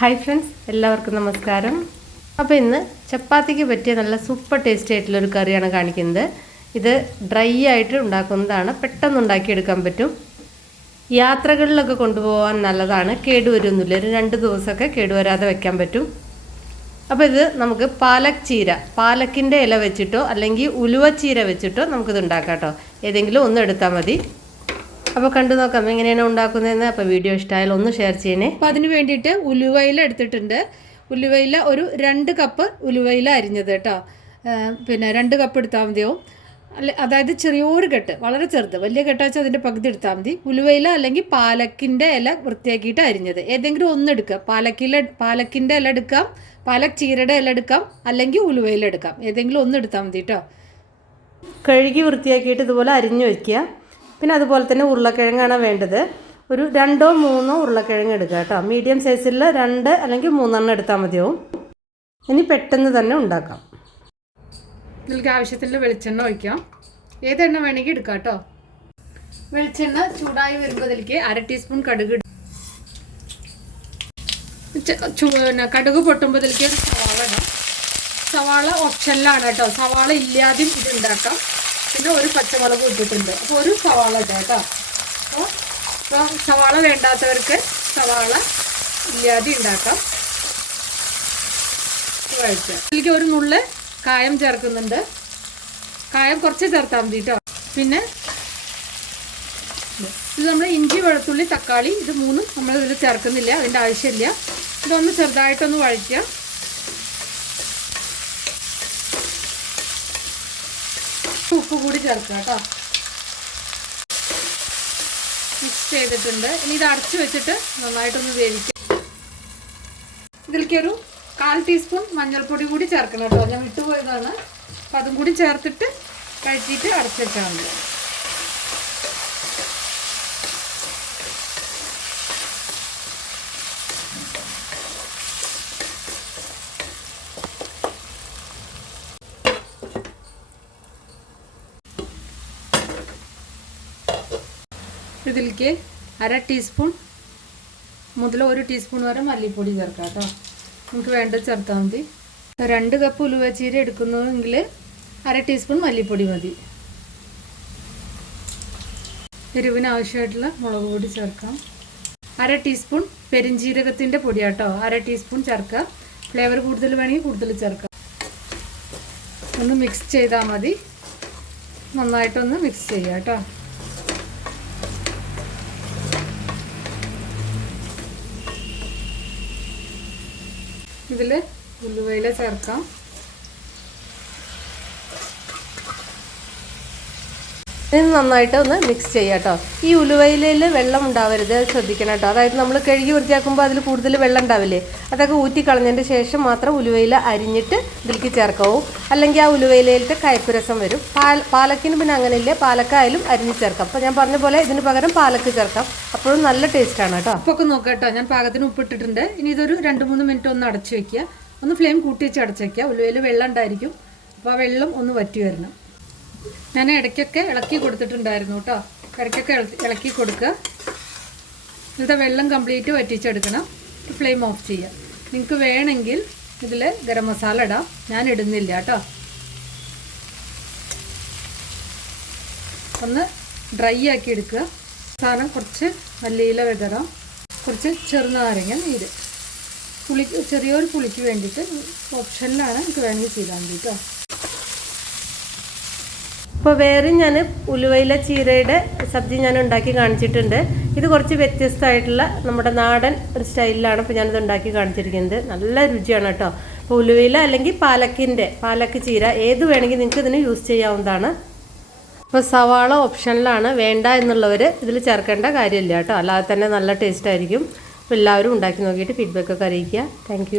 Hi friends എല്ലാവർക്കും നമസ്കാരം. അപ്പോൾ ഇന്ന് ചപ്പാത്തിക്ക് പറ്റിയ നല്ല സൂപ്പർ ടേസ്റ്റി ആയിട്ടുള്ള ഒരു കറിയാണ് കാണിക്കുന്നത്. ഇത് ഡ്രൈ ആയിട്ട് ഉണ്ടാക്കുന്നതാണ്. പെട്ടെന്ന് ഉണ്ടാക്കിയെടുക്കാൻ പറ്റും. യാത്രകളിലൊക്കെ കൊണ്ടുപോകാൻ നല്ലതാണ്. കേടുവരുമൊന്നുമില്ല ഒരു രണ്ട് ദിവസമൊക്കെ കേടുവരാതെ വെക്കാൻ പറ്റും. അപ്പോൾ ഇത് നമുക്ക് പാലക് ചീര പാലക്കിന്റെ ഇല വെച്ചിട്ടോ അല്ലെങ്കിൽ ഉലുവ ചീര വെച്ചിട്ടോ നമുക്കിത് ഉണ്ടാക്കാം കേട്ടോ. ഏതെങ്കിലും ഒന്ന് എടുത്താൽ മതി. അപ്പോൾ കണ്ടു നോക്കാം എങ്ങനെയാണ് ഉണ്ടാക്കുന്നതെന്ന്. അപ്പോൾ വീഡിയോ ഇഷ്ടമായാലും ഒന്ന് ഷെയർ ചെയ്യണേ. അപ്പോൾ അതിന് വേണ്ടിയിട്ട് ഉലുവയില എടുത്തിട്ടുണ്ട്. ഉലുവയില ഒരു രണ്ട് കപ്പ് ഉലുവയില അരിഞ്ഞത് കേട്ടോ. പിന്നെ രണ്ട് കപ്പ് എടുത്താൽ മതിയാവും അല്ല അതായത് ചെറിയൊരു കെട്ട് വളരെ ചെറുത്. വലിയ കെട്ട് വെച്ചാൽ അതിന്റെ പകുതി എടുത്താൽ മതി. ഉലുവയില അല്ലെങ്കിൽ പാലക്കിന്റെ ഇല വൃത്തിയാക്കിയിട്ട് അരിഞ്ഞത്. ഏതെങ്കിലും ഒന്ന് എടുക്കുക. പാലക്കില പാലക്കിന്റെ ഇല എടുക്കാം പാലക് ചീരയുടെ ഇല എടുക്കാം അല്ലെങ്കിൽ ഉലുവയില എടുക്കാം. ഏതെങ്കിലും ഒന്ന് എടുത്താൽ മതി കേട്ടോ. കഴുകി വൃത്തിയാക്കിയിട്ട് ഇതുപോലെ അരിഞ്ഞു വയ്ക്കുക പിന്നെ അതുപോലെ തന്നെ ഉരുളക്കിഴങ്ങാണ് വേണ്ടത്. ഒരു രണ്ടോ മൂന്നോ ഉരുളക്കിഴങ്ങ് എടുക്കുക കേട്ടോ. മീഡിയം സൈസിൽ രണ്ട് അല്ലെങ്കിൽ മൂന്നെണ്ണം എടുത്താൽ മതിയാവും. ഇനി പെട്ടെന്ന് തന്നെ ഉണ്ടാക്കാം. ഇതിലേക്ക് ആവശ്യത്തിന്റെ വെളിച്ചെണ്ണ ഒഴിക്കാം. ഏതെണ്ണ വേണമെങ്കിൽ എടുക്കാം കേട്ടോ. വെളിച്ചെണ്ണ ചൂടായി വരുമ്പോൾ ഇതിലേക്ക് അര ടീസ്പൂൺ കടുക് പിന്നെ കടുക് പൊട്ടുമ്പോൾ ഇതിലേക്ക് ഒരു സവാള ഇടാം സവാള ഓപ്ഷനിലാണ് കേട്ടോ. സവാള ഇല്ലാതെയും ഇത് ഉണ്ടാക്കാം. പിന്നെ ഒരു പച്ചമുളക് ഇട്ടിട്ടുണ്ട്. അപ്പോൾ ഒരു സവാള ഇടാം കേട്ടോ. അപ്പോൾ ഇപ്പോൾ സവാള വേണ്ടാത്തവർക്ക് സവാള ഇല്ലാതെ ഉണ്ടാക്കാം. ഇതിലേക്ക് ഒരു നുള്ള് കായം ചേർക്കുന്നുണ്ട്. കായം കുറച്ച് ചേർത്താൽ മതി കേട്ടോ. പിന്നെ ഇത് നമ്മൾ ഇഞ്ചി വെളുത്തുള്ളി തക്കാളി ഇത് മൂന്നും നമ്മൾ ചേർക്കുന്നില്ല അതിന്റെ ആവശ്യമില്ല. ഇതൊന്ന് ചെറുതായിട്ടൊന്ന് വഴറ്റുക. ഉപ്പ് കൂടി ചേർക്കുക കേട്ടോ. മിക്സ് ചെയ്തിട്ടുണ്ട്. ഇനി ഇത് അടച്ചു വെച്ചിട്ട് നന്നായിട്ടൊന്ന് വേവിക്കുക. ഇതിലേക്കൊരു കാൽ ടീസ്പൂൺ മഞ്ഞൾപ്പൊടി കൂടി ചേർക്കണം കേട്ടോ. ഞാൻ വിട്ടുപോയതാണ്. അപ്പം അതും കൂടി ചേർത്തിട്ട് കഴിച്ചിട്ട് അടച്ചു വെച്ചാൽ മതി. ഇതിലേക്ക് അര ടീസ്പൂൺ മുതൽ ഒരു ടീസ്പൂൺ വരെ മല്ലിപ്പൊടി ചേർക്കാം കേട്ടോ. നമുക്ക് വേണ്ട ചേർത്താൽ മതി. രണ്ട് കപ്പ് ഉലുവ ചീര എടുക്കുന്നുവെങ്കിൽ അര ടീസ്പൂൺ മല്ലിപ്പൊടി മതി. എരിവിന് ആവശ്യമായിട്ടുള്ള മുളക് പൊടി ചേർക്കാം. അര ടീസ്പൂൺ പെരിഞ്ജീരകത്തിന്റെ പൊടി കേട്ടോ. അര ടീസ്പൂൺ ചേർക്കുക. ഫ്ലേവർ കൂടുതൽ വേണമെങ്കിൽ കൂടുതൽ ചേർക്കാം. ഒന്ന് മിക്സ് ചെയ്താൽ മതി. നന്നായിട്ടൊന്ന് മിക്സ് ചെയ്യാം കേട്ടോ. ഇതിൽ ഉലുവയില ചേർക്കാം. ഇത് നന്നായിട്ട് ഒന്ന് മിക്സ് ചെയ്യാം കേട്ടോ ഈ ഉലുവയിലയിൽ വെള്ളം ഉണ്ടാവരുത് ശ്രദ്ധിക്കണം കേട്ടോ അതായത് നമ്മൾ കഴുകി വൃത്തിയാക്കുമ്പോൾ അതിൽ കൂടുതൽ വെള്ളം ഉണ്ടാവില്ലേ? അതൊക്കെ ഊറ്റി കളഞ്ഞതിന്റെ ശേഷം മാത്രം ഉലുവയില അരിഞ്ഞിട്ട് ഇതിലേക്ക് ചേർക്കാവൂ. അല്ലെങ്കിൽ ആ ഉലുവയിലയിലത്തെ കയ്പ്പ് രസം വരും. പാൽ പാലക്കിന് പിന്നെ അങ്ങനെയില്ല? പാലക്കായാലും അരിഞ്ഞ് ചേർക്കാം. അപ്പോൾ ഞാൻ പറഞ്ഞ പോലെ ഇതിന് പകരം പാലക്ക് ചേർക്കാം. അപ്പോഴും നല്ല ടേസ്റ്റാണ് കേട്ടോ ഉപ്പൊക്കെ നോക്കാം കേട്ടോ ഞാൻ പാകത്തിന് ഉപ്പിട്ടിട്ടുണ്ട്. ഇനി ഇതൊരു രണ്ട് മൂന്ന് മിനിറ്റ് ഒന്ന് അടച്ചു വയ്ക്കുക ഒന്ന് ഫ്ലെയിം കൂട്ടി വെച്ച് അടച്ചു വയ്ക്കുക ഉലുവയിൽ വെള്ളം ഉണ്ടായിരിക്കും. അപ്പോൾ ആ വെള്ളം ഒന്ന് വറ്റി വരണം. ഞാൻ ഇടയ്ക്കൊക്കെ ഇളക്കി കൊടുത്തിട്ടുണ്ടായിരുന്നു കേട്ടോ. ഇടയ്ക്കൊക്കെ ഇളക്കി- കൊടുക്കുക. എന്നിട്ട് വെള്ളം കംപ്ലീറ്റ് വറ്റിച്ചെടുക്കണം. ഫ്ലെയിം ഓഫ് ചെയ്യുക. നിങ്ങൾക്ക് വേണമെങ്കിൽ ഇതിൽ ഗരം മസാല ഇടാം. ഞാൻ ഇടുന്നില്ല കേട്ടോ. ഒന്ന് ഡ്രൈ ആക്കി എടുക്കുക. സാധനം കുറച്ച് മല്ലിയില വിതറാം. കുറച്ച് ചെറുനാരങ്ങ നീര്. പുളി ചെറിയൊരു പുളിക്ക് വേണ്ടിയിട്ട് ഓപ്ഷനിലാണ് എനിക്ക് വേണമെങ്കിൽ ചെയ്താൽ മതി കേട്ടോ. ഇപ്പോൾ വേറെ ഞാൻ ഉലുവയില ചീരയുടെ സബ്ജി ഞാൻ ഉണ്ടാക്കി കാണിച്ചിട്ടുണ്ട്. ഇത് കുറച്ച് വ്യത്യസ്തമായിട്ടുള്ള നമ്മുടെ നാടൻ ഒരു സ്റ്റൈലിലാണ് ഇപ്പോൾ ഞാനിത് ഉണ്ടാക്കി കാണിച്ചിരിക്കുന്നത്. നല്ല രുചിയാണ് കേട്ടോ. അപ്പോൾ ഉലുവയില അല്ലെങ്കിൽ പാലക്കിന്റെ പാലക്ക് ചീര ഏത് വേണമെങ്കിൽ നിങ്ങൾക്ക് ഇതിന് യൂസ് ചെയ്യാവുന്നതാണ്. ഇപ്പോൾ സവാള ഓപ്ഷനിലാണ് വേണ്ട എന്നുള്ളവർ ഇതിൽ ചേർക്കേണ്ട കാര്യമില്ല കേട്ടോ. അല്ലാതെ തന്നെ നല്ല ടേസ്റ്റ് ആയിരിക്കും. അപ്പോൾ എല്ലാവരും ഉണ്ടാക്കി നോക്കിയിട്ട് ഫീഡ്ബാക്ക് ഒക്കെ അറിയിക്കുക. താങ്ക്